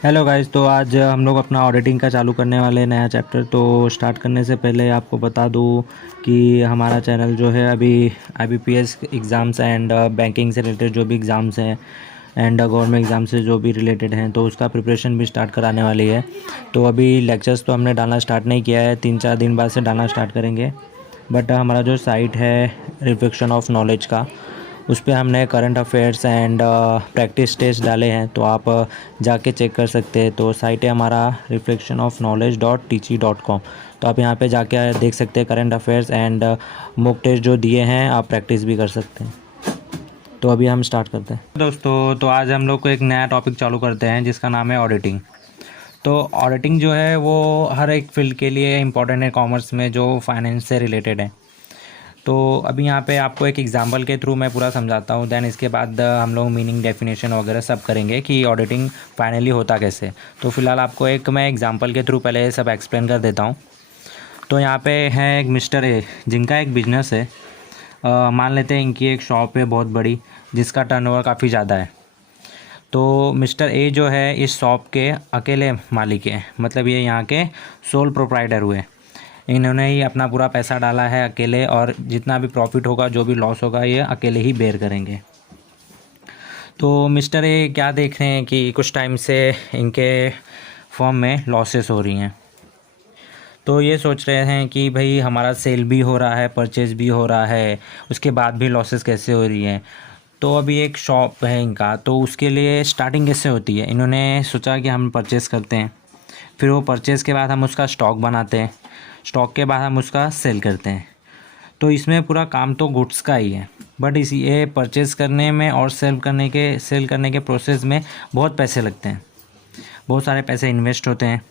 Hello guys. तो आज हम लोग अपना ऑडिटिंग का चालू करने वाले हैं नया चैप्टर। तो स्टार्ट करने से पहले आपको बता दूं कि हमारा चैनल जो है अभी IBPS एग्ज़ाम्स एंड बैंकिंग से रिलेटेड जो भी एग्ज़ाम्स हैं एंड गवर्नमेंट एग्ज़ाम से जो भी रिलेटेड हैं तो उसका प्रिपरेशन भी स्टार्ट कराने वाली है। तो अभी लेक्चर्स तो हमने डालना स्टार्ट नहीं किया है, 3-4 दिन बाद से डालना स्टार्ट करेंगे। बट हमारा जो साइट है रिफ्लेक्शन ऑफ नॉलेज का, उस पे हमने current affairs and practice test डाले हैं, तो आप जाके चेक कर सकते हैं। तो साइट है हमारा reflectionofknowledge.teachee.com। तो आप यहाँ पे जाके देख सकते हैं current affairs and mock test जो दिए हैं, आप प्रैक्टिस भी कर सकते हैं। तो अभी हम स्टार्ट करते हैं दोस्तों। तो आज हम लोग को एक नया टॉपिक चालू करते हैं जिसका नाम है ऑडिटिंग। तो ऑडिटिंग जो है वो हर एक फील्ड के लिए इम्पॉर्टेंट है, कॉमर्स में जो फाइनेंस से रिलेटेड है। तो अभी यहाँ पे आपको एक एग्जांपल के थ्रू मैं पूरा समझाता हूँ, देन इसके बाद हम लोग मीनिंग डेफिनेशन वगैरह सब करेंगे कि ऑडिटिंग फाइनली होता कैसे। तो फिलहाल आपको एक मैं एग्जांपल के थ्रू पहले सब एक्सप्लेन कर देता हूँ। तो यहाँ पे है एक मिस्टर ए जिनका एक बिजनेस है। मान लेते हैं इनकी एक शॉप है बहुत बड़ी जिसका टर्नओवर काफ़ी ज़्यादा है। तो मिस्टर ए जो है इस शॉप के अकेले मालिक हैं, मतलब ये यहाँ के सोल प्रोप्राइटर हुए। इन्होंने ही अपना पूरा पैसा डाला है अकेले, और जितना भी प्रॉफिट होगा जो भी लॉस होगा ये अकेले ही बेयर करेंगे। तो मिस्टर ए क्या देख रहे हैं कि कुछ टाइम से इनके फर्म में लॉसेस हो रही हैं। तो ये सोच रहे हैं कि भाई हमारा सेल भी हो रहा है, परचेज़ भी हो रहा है, उसके बाद भी लॉसेस कैसे हो रही हैं। तो अभी एक शॉप है इनका, तो उसके लिए स्टार्टिंग कैसे होती है, इन्होंने सोचा कि हम परचेज़ करते हैं, फिर वो परचेज़ के बाद हम उसका स्टॉक बनाते हैं, स्टॉक के बाद हम उसका सेल करते हैं। तो इसमें पूरा काम तो गुड्स का ही है, बट इसी ये परचेज़ करने में और सेल करने के प्रोसेस में बहुत पैसे लगते हैं, बहुत सारे पैसे इन्वेस्ट होते हैं।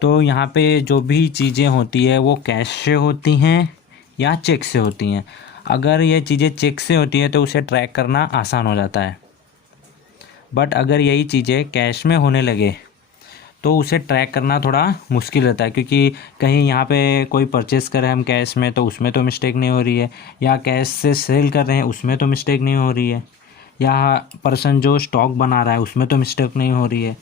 तो यहाँ पे जो भी चीज़ें होती है वो कैश से होती हैं या चेक से होती हैं। अगर ये चीज़ें चेक से होती हैं तो उसे ट्रैक करना आसान हो जाता है, बट अगर यही चीज़ें कैश में होने लगे तो उसे ट्रैक करना थोड़ा मुश्किल रहता है, क्योंकि कहीं यहाँ पे कोई परचेज़ कर रहे हैं हम कैश में तो उसमें तो मिस्टेक नहीं हो रही है, या कैश से सेल कर रहे हैं उसमें तो मिस्टेक नहीं हो रही है, या पर्सन जो स्टॉक बना रहा है उसमें तो मिस्टेक नहीं हो रही है।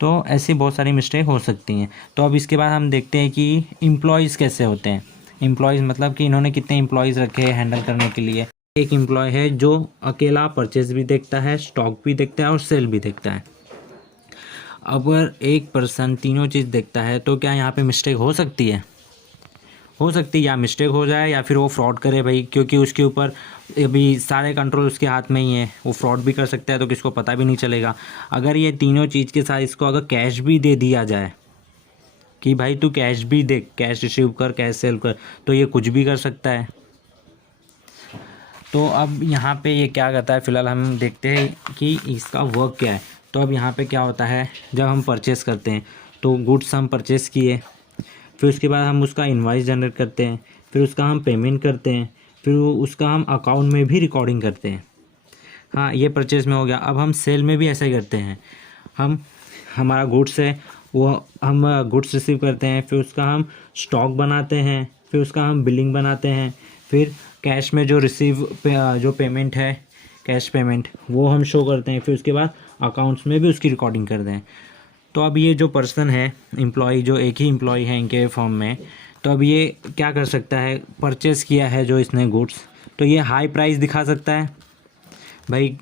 तो ऐसी बहुत सारी मिस्टेक हो सकती हैं। तो अब इसके बाद हम देखते हैं कि एम्प्लॉयज़ कैसे होते हैं। एम्प्लॉयज़ मतलब कि इन्होंने कितने एम्प्लॉयज़ रखे हैं हैंडल करने के लिए। एक एम्प्लॉय है जो अकेला परचेज़ भी देखता है, स्टॉक भी देखता है और सेल भी देखता है। अगर एक पर्सन तीनों चीज़ देखता है तो क्या यहाँ पे मिस्टेक हो सकती है? हो सकती है, या मिस्टेक हो जाए या फिर वो फ्रॉड करे भाई, क्योंकि उसके ऊपर अभी सारे कंट्रोल उसके हाथ में ही है। वो फ्रॉड भी कर सकता है तो किसको पता भी नहीं चलेगा। अगर ये तीनों चीज़ के साथ इसको अगर कैश भी दे दिया जाए कि भाई तू कैश भी दे, कैश रिसीव कर, कैश सेल कर, तो ये कुछ भी कर सकता है। तो अब यहाँ पे ये क्या करता है, फ़िलहाल हम देखते हैं कि इसका वर्क क्या है। तो अब यहाँ पे क्या होता है, जब हम परचेज़ करते हैं तो गुड्स हम परचेज़ किए, फिर उसके बाद हम उसका इनवॉइस जनरेट करते हैं, फिर उसका हम पेमेंट करते हैं, फिर उसका हम अकाउंट में भी रिकॉर्डिंग करते हैं। हाँ, ये परचेज़ में हो गया। अब हम सेल में भी ऐसा ही करते हैं। हम हमारा गुड्स है, वो हम गुड्स रिसीव करते हैं, फिर उसका हम स्टॉक बनाते हैं, फिर उसका हम बिलिंग बनाते हैं, फिर कैश में जो जो पेमेंट है, कैश पेमेंट, वो हम शो करते हैं, फिर उसके बाद अकाउंट्स में भी उसकी रिकॉर्डिंग करते हैं। तो अब ये जो पर्सन है एम्प्लॉय, जो एक ही एम्प्लॉय है इनके फर्म में, तो अब ये क्या कर सकता है, परचेज़ किया है जो इसने गुड्स, तो ये हाई प्राइस दिखा सकता है भाई।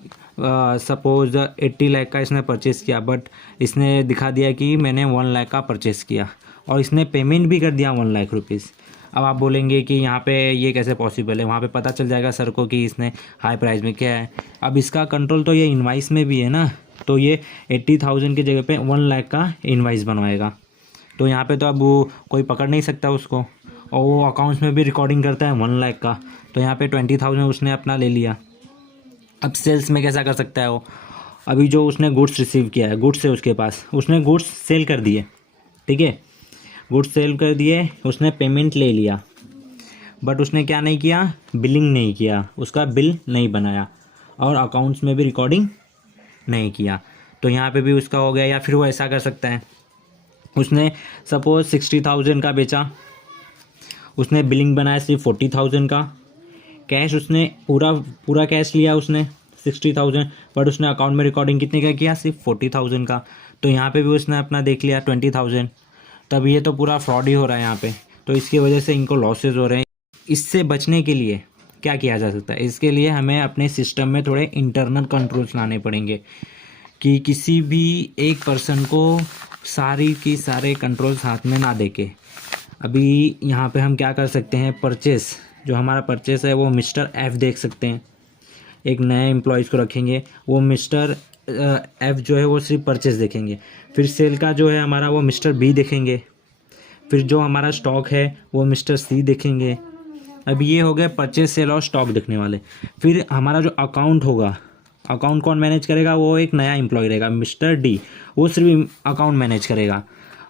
सपोज़ 80 लाख का इसने परचेज़ किया, बट इसने दिखा दिया कि मैंने 1 लाख का परचेज़ किया, और इसने पेमेंट भी कर दिया 1 लाख रुपीज़। अब आप बोलेंगे कि यहाँ पे ये कैसे पॉसिबल है, वहाँ पे पता चल जाएगा सर को कि इसने हाई प्राइस में क्या है। अब इसका कंट्रोल तो ये इनवाइस में भी है ना, तो ये 80,000 की जगह पे 1 लाख का इनवाइस बनवाएगा। तो यहाँ पे तो अब वो कोई पकड़ नहीं सकता उसको, और वो अकाउंट्स में भी रिकॉर्डिंग करता है 1 लाख का, तो यहाँ पे 20,000 उसने अपना ले लिया। अब सेल्स में कैसा कर सकता है वो, अभी जो उसने गुड्स रिसीव किया है, गुड्स है उसके पास, उसने गुड्स सेल कर दिए, ठीक है, गुड्स सेल कर दिए, उसने पेमेंट ले लिया, बट उसने क्या नहीं किया, बिलिंग नहीं किया, उसका बिल नहीं बनाया, और अकाउंट्स में भी रिकॉर्डिंग नहीं किया। तो यहाँ पे भी उसका हो गया। या फिर वो ऐसा कर सकता है, उसने सपोज 60,000 का बेचा, उसने बिलिंग बनाया सिर्फ 40,000 का, कैश उसने पूरा कैश लिया उसने 60,000, बट उसने अकाउंट में रिकॉर्डिंग कितने का किया, सिर्फ 40,000 का। तो यहाँ पे भी उसने अपना देख लिया 20,000। तब ये तो पूरा फ्रॉड ही हो रहा है यहाँ पे, तो इसकी वजह से इनको लॉसेज हो रहे हैं। इससे बचने के लिए क्या किया जा सकता है? इसके लिए हमें अपने सिस्टम में थोड़े इंटरनल कंट्रोल्स लाने पड़ेंगे कि किसी भी एक पर्सन को सारी की सारे कंट्रोल्स हाथ में ना देके। अभी यहाँ पे हम क्या कर सकते हैं, परचेस, जो हमारा परचेस है वो मिस्टर एफ देख सकते हैं। एक नए एम्प्लॉयज़ को रखेंगे, वो मिस्टर एफ जो है वो सिर्फ परचेस देखेंगे। फिर सेल का जो है हमारा वो मिस्टर बी देखेंगे। फिर जो हमारा स्टॉक है वो मिस्टर सी देखेंगे। अब ये हो गए परचेस, सेल और स्टॉक देखने वाले। फिर हमारा जो अकाउंट होगा, अकाउंट कौन मैनेज करेगा? वो एक नया एम्प्लॉय रहेगा मिस्टर डी, वो सिर्फ अकाउंट मैनेज करेगा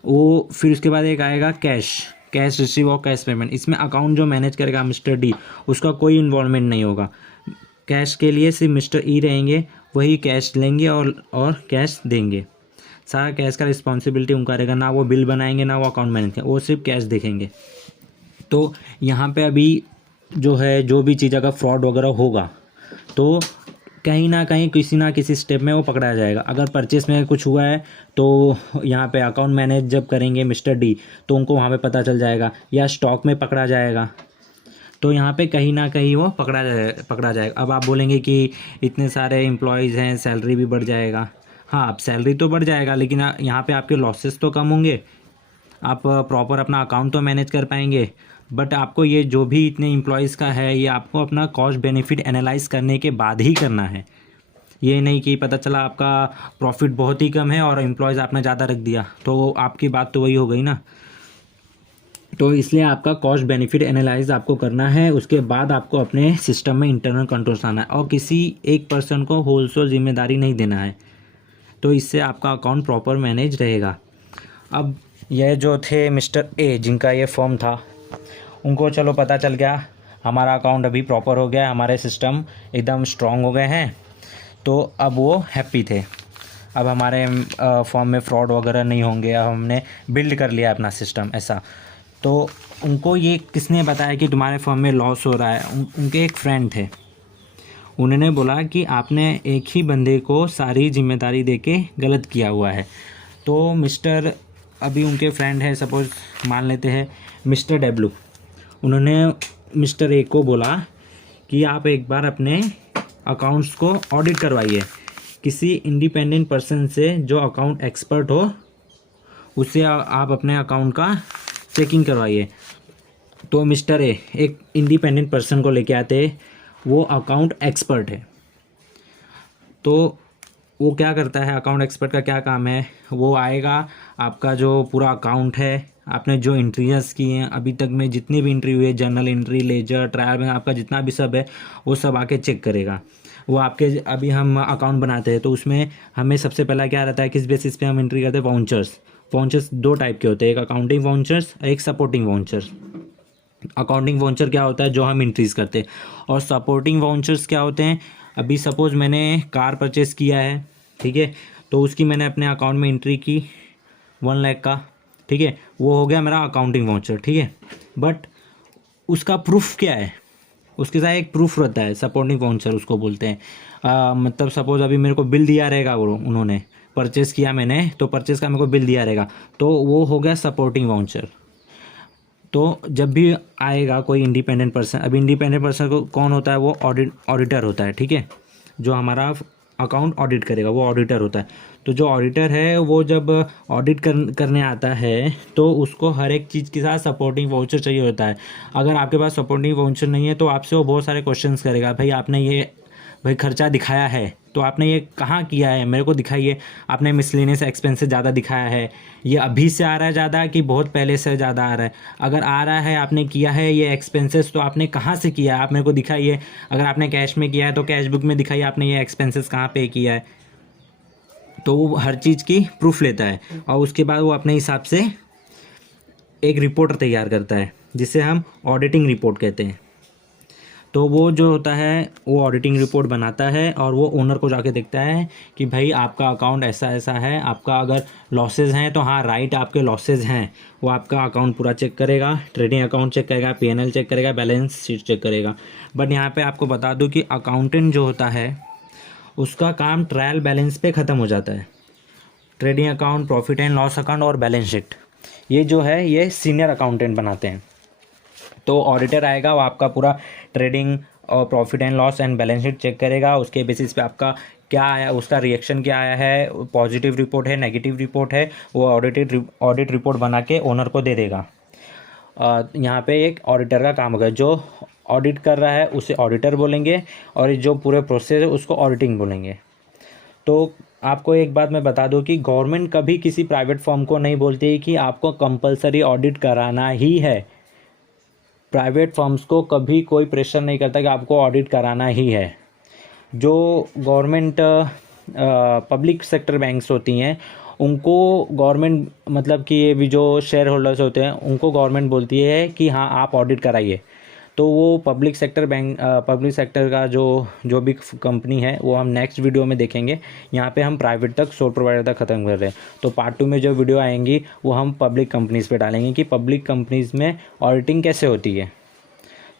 वो। फिर उसके बाद एक आएगा कैश रिसीव और कैश पेमेंट। इसमें अकाउंट जो मैनेज करेगा मिस्टर डी, उसका कोई इन्वॉल्वमेंट नहीं होगा। कैश के लिए सिर्फ मिस्टर ई रहेंगे, वही कैश लेंगे और कैश देंगे। सारा कैश का रिस्पॉन्सिबिलिटी उनका रहेगा, ना वो बिल बनाएंगे ना वो अकाउंट मैनेज करेंगे, वो सिर्फ कैश देखेंगे। तो यहाँ पे अभी जो है, जो भी चीज़ अगर फ्रॉड वगैरह होगा तो कहीं ना कहीं किसी ना किसी स्टेप में वो पकड़ा जाएगा। अगर परचेस में कुछ हुआ है तो यहाँ पे अकाउंट मैनेज जब करेंगे मिस्टर डी तो उनको वहाँ पे पता चल जाएगा, या स्टॉक में पकड़ा जाएगा। तो यहाँ पे कहीं ना कहीं वो पकड़ा जाएगा। अब आप बोलेंगे कि इतने सारे एम्प्लॉयज़ हैं, सैलरी भी बढ़ जाएगा। हाँ, अब सैलरी तो बढ़ जाएगा, लेकिन यहाँ पे आपके लॉसेस तो कम होंगे, आप प्रॉपर अपना अकाउंट तो मैनेज कर पाएंगे। बट आपको ये जो भी इतने एम्प्लॉयज़ का है, ये आपको अपना कॉस्ट बेनिफिट एनालाइज करने के बाद ही करना है। ये नहीं कि पता चला आपका प्रॉफिट बहुत ही कम है और एम्प्लॉयज़ आपने ज़्यादा रख दिया, तो आपकी बात तो वही हो गई ना। तो इसलिए आपका कॉस्ट बेनिफिट एनालाइज आपको करना है, उसके बाद आपको अपने सिस्टम में इंटरनल कंट्रोल्स आना है और किसी एक पर्सन को होलसेल जिम्मेदारी नहीं देना है। तो इससे आपका अकाउंट प्रॉपर मैनेज रहेगा। अब यह जो थे मिस्टर ए, जिनका ये फॉर्म था, उनको चलो पता चल गया हमारा अकाउंट अभी प्रॉपर हो गया, हमारे सिस्टम एकदम स्ट्रॉन्ग हो गए हैं, तो अब वो हैप्पी थे। अब हमारे फॉर्म में फ्रॉड वगैरह नहीं होंगे, अब हमने बिल्ड कर लिया अपना सिस्टम ऐसा। तो उनको ये किसने बताया कि तुम्हारे फॉर्म में लॉस हो रहा है? उनके एक फ्रेंड थे, उन्होंने बोला कि आपने एक ही बंदे को सारी जिम्मेदारी देके गलत किया हुआ है। तो मिस्टर, अभी उनके फ्रेंड है, सपोज़ मान लेते हैं मिस्टर डब्ल्यू, उन्होंने मिस्टर ए को बोला कि आप एक बार अपने अकाउंट्स को ऑडिट करवाइए किसी इंडिपेंडेंट पर्सन से, जो अकाउंट एक्सपर्ट हो, उससे आप अपने अकाउंट का चेकिंग करवाइए। तो मिस्टर ए एक इंडिपेंडेंट पर्सन को लेके आते, वो अकाउंट एक्सपर्ट है। तो वो क्या करता है, अकाउंट एक्सपर्ट का क्या काम है, वो आएगा, आपका जो पूरा अकाउंट है, आपने जो एंट्रीज की हैं अभी तक में, जितनी भी एंट्री हुई है, जर्नल एंट्री, लेजर, ट्रायल में आपका जितना भी सब है, वो सब आके चेक करेगा। वो आपके, अभी हम अकाउंट बनाते हैं तो उसमें हमें सबसे पहला क्या रहता है, किस बेसिस पे हम एंट्री करते हैं? वाउचर्स दो टाइप के होते हैं, एक अकाउंटिंग वाउचर्स, एक सपोर्टिंग वाउचर्स। अकाउंटिंग वाउचर क्या होता है, जो हम एंट्रीज करते हैं, और सपोर्टिंग वाउचर्स क्या होते हैं? अभी सपोज़ मैंने कार परचेस किया है, ठीक है, तो उसकी मैंने अपने अकाउंट में एंट्री की 1 लाख का, ठीक है, वो हो गया मेरा अकाउंटिंग वाउचर, ठीक है। बट उसका प्रूफ क्या है? उसके साथ एक प्रूफ रहता है, सपोर्टिंग वाउचर उसको बोलते हैं। मतलब सपोज़ अभी मेरे को बिल दिया रहेगा, वो उन्होंने परचेस किया मैंने, तो परचेस का मेरे को बिल दिया रहेगा, तो वो हो गया सपोर्टिंग वाउचर। तो जब भी आएगा कोई इंडिपेंडेंट पर्सन, अभी इंडिपेंडेंट पर्सन को कौन होता है? वो ऑडिटर होता है, ठीक है, जो हमारा अकाउंट ऑडिट करेगा वो ऑडिटर होता है। तो जो ऑडिटर है वो जब ऑडिट करने आता है तो उसको हर एक चीज़ के साथ सपोर्टिंग वाउचर चाहिए होता है। अगर आपके पास सपोर्टिंग वाउचर नहीं है तो आपसे वो बहुत सारे क्वेश्चंस करेगा, भाई खर्चा दिखाया है तो आपने ये कहाँ किया है, मेरे को दिखाइए। आपने मिसलेनियस एक्सपेंसेस ज़्यादा दिखाया है, ये अभी से आ रहा है ज़्यादा कि बहुत पहले से ज़्यादा आ रहा है? अगर आ रहा है, आपने किया है ये एक्सपेंसेस, तो आपने कहाँ से किया है, आप मेरे को दिखाइए। अगर आपने कैश में किया है तो कैश बुक में दिखाइए आपने ये एक्सपेंसेस कहाँ पे किया है। तो वो हर चीज़ की प्रूफ लेता है और उसके बाद वो अपने हिसाब से एक रिपोर्ट तैयार करता है, जिसे हम ऑडिटिंग रिपोर्ट कहते हैं। तो वो जो होता है वो ऑडिटिंग रिपोर्ट बनाता है और वो ओनर को जाके देखता है कि भाई आपका अकाउंट ऐसा ऐसा है, आपका अगर लॉसेज हैं तो हाँ राइट, आपके लॉसेज हैं। वो आपका अकाउंट पूरा चेक करेगा, ट्रेडिंग अकाउंट चेक करेगा, पीएनएल चेक करेगा, बैलेंस शीट चेक करेगा। बट यहाँ पे आपको बता दूँ कि अकाउंटेंट जो होता है उसका काम ट्रायल बैलेंस पे ख़त्म हो जाता है। Trading account, profit and loss account और बैलेंस शीट, ये जो है ये सीनियर अकाउंटेंट बनाते हैं। तो ऑडिटर आएगा, वो आपका पूरा ट्रेडिंग और profit and loss and balance sheet check करेगा। उसके बेसिस पे आपका क्या आया, उसका रिएक्शन क्या आया है, पॉजिटिव रिपोर्ट है, नेगेटिव रिपोर्ट है, वो ऑडिट रिपोर्ट बना के ओनर को दे देगा। यहाँ पे एक ऑडिटर का काम होगा, जो ऑडिट कर रहा है उसे ऑडिटर बोलेंगे और जो पूरे प्रोसेस है उसको ऑडिटिंग बोलेंगे। तो आपको एक बात मैं बता दूं कि गवर्नमेंट कभी किसी प्राइवेट फर्म को नहीं बोलती है कि आपको कंपलसरी ऑडिट कराना ही है। प्राइवेट फर्म्स को कभी कोई प्रेशर नहीं करता कि आपको ऑडिट कराना ही है। जो गवर्नमेंट पब्लिक सेक्टर बैंक्स होती हैं उनको गवर्नमेंट, मतलब कि ये भी जो शेयर होल्डर्स होते हैं उनको गवर्नमेंट बोलती है कि हाँ आप ऑडिट कराइए। तो वो public sector bank, public sector का जो भी कंपनी है वो हम नेक्स्ट वीडियो में देखेंगे। यहाँ पे हम प्राइवेट तक, सोल प्रोवाइडर तक ख़त्म कर रहे हैं। तो पार्ट 2 में जो वीडियो आएंगी वो हम पब्लिक कंपनीज़ पे डालेंगे कि पब्लिक कंपनीज़ में ऑडिटिंग कैसे होती है।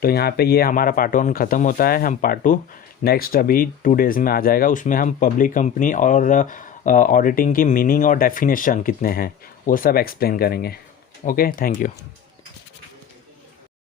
तो यहाँ पे ये हमारा पार्ट 1 ख़त्म होता है। हम पार्ट 2 नेक्स्ट अभी 2 डेज़ में आ जाएगा। उसमें हम पब्लिक कंपनी और ऑडिटिंग की मीनिंग और डेफिनेशन कितने हैं वो सब एक्सप्लेन करेंगे। Okay, thank you.